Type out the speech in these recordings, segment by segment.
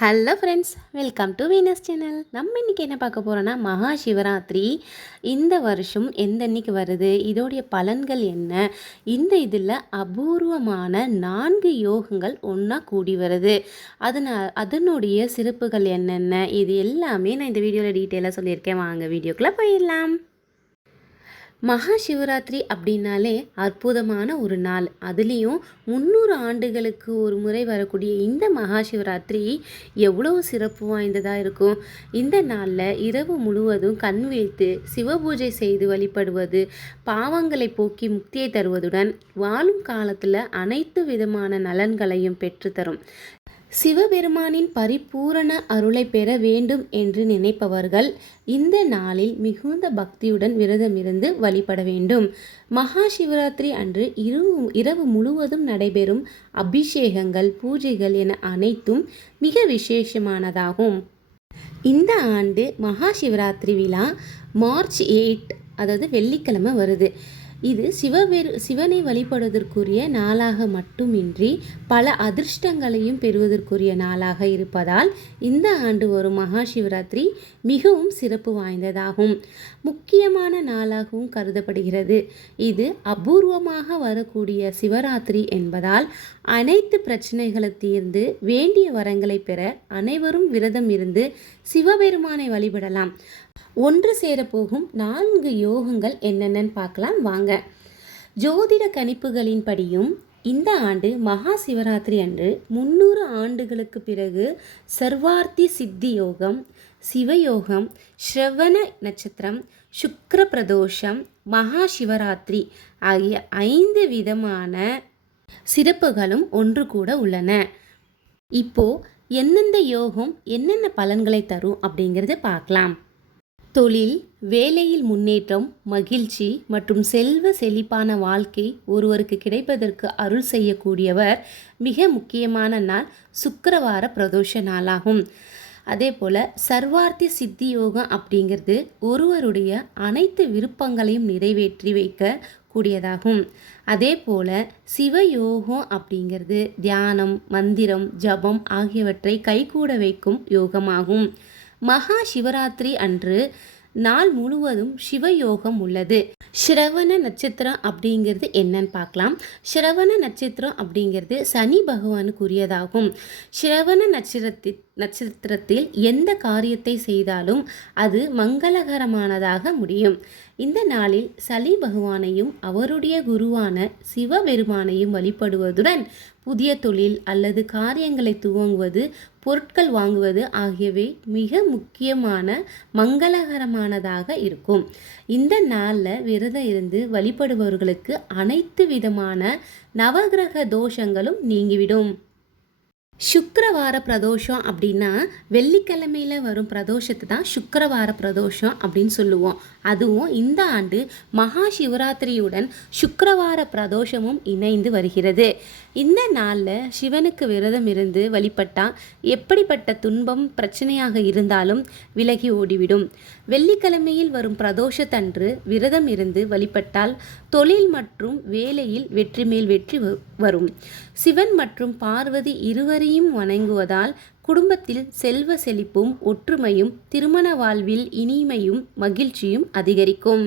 Hello friends welcome to Venus channel. நம்ம இன்றைக்கி என்ன பார்க்க போகிறோன்னா மகா சிவராத்திரி இந்த வருஷம் எந்த அன்னைக்கு வருது? இதோடைய பலன்கள் என்ன? இந்த இதில் அபூர்வமான நான்கு யோகங்கள் ஒன்றா கூடி வருது. அதனால் அதனுடைய சிறப்புகள் என்னென்ன? இது எல்லாமே நான் இந்த வீடியோவில் டீட்டெயிலாக சொல்லியிருக்கேன். வாங்க வீடியோக்குள்ளே போயிடலாம். மகா சிவராத்திரி அப்படின்னாலே அற்புதமான ஒரு நாள். அதுலேயும் முந்நூறு ஆண்டுகளுக்கு ஒரு முறை வரக்கூடிய இந்த மகா சிவராத்திரி எவ்வளவு சிறப்பு வாய்ந்ததாக இருக்கும். இந்த நாளில் இரவு முழுவதும் கண் வீழ்த்து சிவபூஜை செய்து வழிபடுவது பாவங்களை போக்கி முக்தியை தருவதுடன் வாழும் காலத்தில் அனைத்து விதமான நலன்களையும் பெற்றுத்தரும் சிவபெருமானின் பரிபூரண அருளை பெற வேண்டும் என்று நினைப்பவர்கள் இந்த நாளில் மிகுந்த பக்தியுடன் விரதமிருந்து வழிபட வேண்டும். மகா சிவராத்திரி அன்று இரவு இரவு முழுவதும் நடைபெறும் அபிஷேகங்கள் பூஜைகள் என அனைத்தும் மிக விசேஷமானதாகும். இந்த ஆண்டு மகா சிவராத்திரி விழா மார்ச் எயிட் அதாவது வெள்ளிக்கிழமை வருது. இது சிவபெரு சிவனை வழிபடுவதற்குரிய நாளாக மட்டுமின்றி பல அதிர்ஷ்டங்களையும் பெறுவதற்குரிய நாளாக இருப்பதால் இந்த ஆண்டு வரும் மகா சிவராத்திரி மிகவும் சிறப்பு வாய்ந்ததாகும். முக்கியமான நாளாகவும் கருதப்படுகிறது. இது அபூர்வமாக வரக்கூடிய சிவராத்திரி என்பதால் அனைத்து பிரச்சனைகளை தீர்ந்து வேண்டிய வரங்களை பெற அனைவரும் விரதம் இருந்து சிவபெருமானை வழிபடலாம். ஒன்று சேரப்போகும் நான்கு யோகங்கள் என்னென்னு பார்க்கலாம். வாங்க. ஜோதிட கணிப்புகளின்படியும் இந்த ஆண்டு மகா சிவராத்திரி அன்று முன்னூறு ஆண்டுகளுக்கு பிறகு சர்வார்த்தி சித்தி யோகம் சிவயோகம் ஸ்ரவண நட்சத்திரம் சுக்கர பிரதோஷம் மகா சிவராத்திரி ஆகிய ஐந்து விதமான சிறப்புகளும் ஒன்று கூட உள்ளன. இப்போ எந்தெந்த யோகம் என்னென்ன பலன்களை தரும் அப்படிங்கிறத பார்க்கலாம். தொழில் வேலையில் முன்னேற்றம் மகிழ்ச்சி மற்றும் செல்வ செழிப்பான வாழ்க்கை ஒருவருக்கு கிடைப்பதற்கு அருள் செய்யக்கூடியவர் மிக முக்கியமான நாள் சுக்கரவார பிரதோஷ நாளாகும். அதே போல் சர்வார்த்தி சித்தி யோகம் அப்படிங்கிறது ஒருவருடைய அனைத்து விருப்பங்களையும் நிறைவேற்றி வைக்க கூடியதாகும். அதே போல் சிவயோகம் அப்படிங்கிறது தியானம் மந்திரம் ஜபம் ஆகியவற்றை கைகூட வைக்கும் யோகமாகும். மகா சிவராத்திரி அன்று நாள் முழுவதும் சிவயோகம் உள்ளது. ஸ்ரவண நட்சத்திரம் அப்படிங்கிறது என்னன்னு பார்க்கலாம். ஸ்ரவண நட்சத்திரம் அப்படிங்கிறது சனி பகவானுக்குரியதாகும். ஸ்ரவண நட்சத்திரத்தி நட்சத்திரத்தில் எந்த காரியத்தை செய்தாலும் அது மங்களகரமானதாக முடியும். இந்த நாளில் சலி பகவானையும் அவருடைய குருவான சிவபெருமானையும் வழிபடுவதுடன் புதிய தொழில் அல்லது காரியங்களை துவங்குவது பொருட்கள் வாங்குவது ஆகியவை மிக முக்கியமான மங்களகரமானதாக இருக்கும். இந்த நாளில் விரதம் இருந்து வழிபடுபவர்களுக்கு அனைத்து விதமான நவகிரக தோஷங்களும் நீங்கிவிடும். சுக்கரவார பிரதோஷம் அப்படின்னா வெள்ளிக்கிழமையில் வரும் பிரதோஷத்தை தான் சுக்கரவார பிரதோஷம் அப்படின்னு சொல்லுவோம். அதுவும் இந்த ஆண்டு மகா சிவராத்திரியுடன் சுக்கரவார பிரதோஷமும் இணைந்து வருகிறது. இந்த நாளில் சிவனுக்கு விரதம் இருந்து வழிபட்டால் எப்படிப்பட்ட துன்பம் பிரச்சனையாக இருந்தாலும் விலகி ஓடிவிடும். வெள்ளிக்கிழமையில் வரும் பிரதோஷத்தன்று விரதம் இருந்து வழிபட்டால் தொழில் மற்றும் வேலையில் வெற்றி மேல் வெற்றி வரும். சிவன் மற்றும் பார்வதி இருவரையும் வணங்குவதால் குடும்பத்தில் செல்வ செழிப்பும் ஒற்றுமையும் திருமண வாழ்வில் இனிமையும் மகிழ்ச்சியும் அதிகரிக்கும்.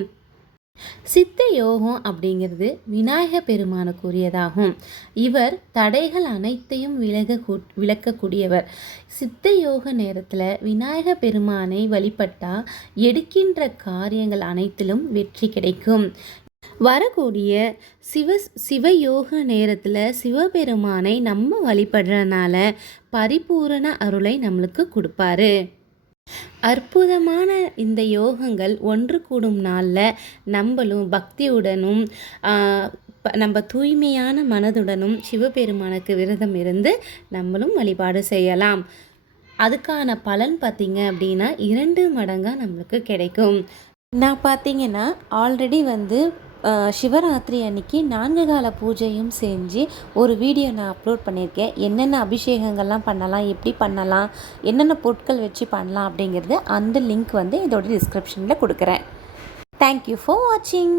சித்த யோகம் அப்படிங்கிறது விநாயக பெருமானுக்குரியதாகும் இவர் தடைகள் அனைத்தையும் விலக விளக்கக்கூடியவர். சித்த யோக நேரத்தில் விநாயக பெருமானை வழிபட்டால் எடுக்கின்ற காரியங்கள் அனைத்திலும் வெற்றி கிடைக்கும். வரக்கூடிய சிவ சிவயோக நேரத்தில் சிவபெருமானை நம்ம வழிபடுறதுனால பரிபூரண அருளை நம்மளுக்கு கொடுப்பாரு. அற்புதமான இந்த யோகங்கள் ஒன்று கூடும் நாளில் நம்மளும் பக்தியுடனும் நம்ம தூய்மையான மனதுடனும் சிவபெருமானுக்கு விரதம் இருந்து நம்மளும் வழிபாடு செய்யலாம். அதுக்கான பலன் பார்த்திங்க அப்படின்னா இரண்டு மடங்காக நம்மளுக்கு கிடைக்கும். நான் பார்த்தீங்கன்னா ஆல்ரெடி வந்து சிவராத்திரி அன்னைக்கு நான்கு கால பூஜையும் செஞ்சு ஒரு வீடியோ நான் அப்லோட் பண்ணியிருக்கேன். என்னென்ன அபிஷேகங்கள்லாம் பண்ணலாம் எப்படி பண்ணலாம் என்னென்ன பொருட்கள் வச்சு பண்ணலாம் அப்படிங்கிறது அந்த லிங்க் வந்து இதோட டிஸ்கிரிப்ஷனில் கொடுக்குறேன். தேங்க்யூ ஃபார் வாட்சிங்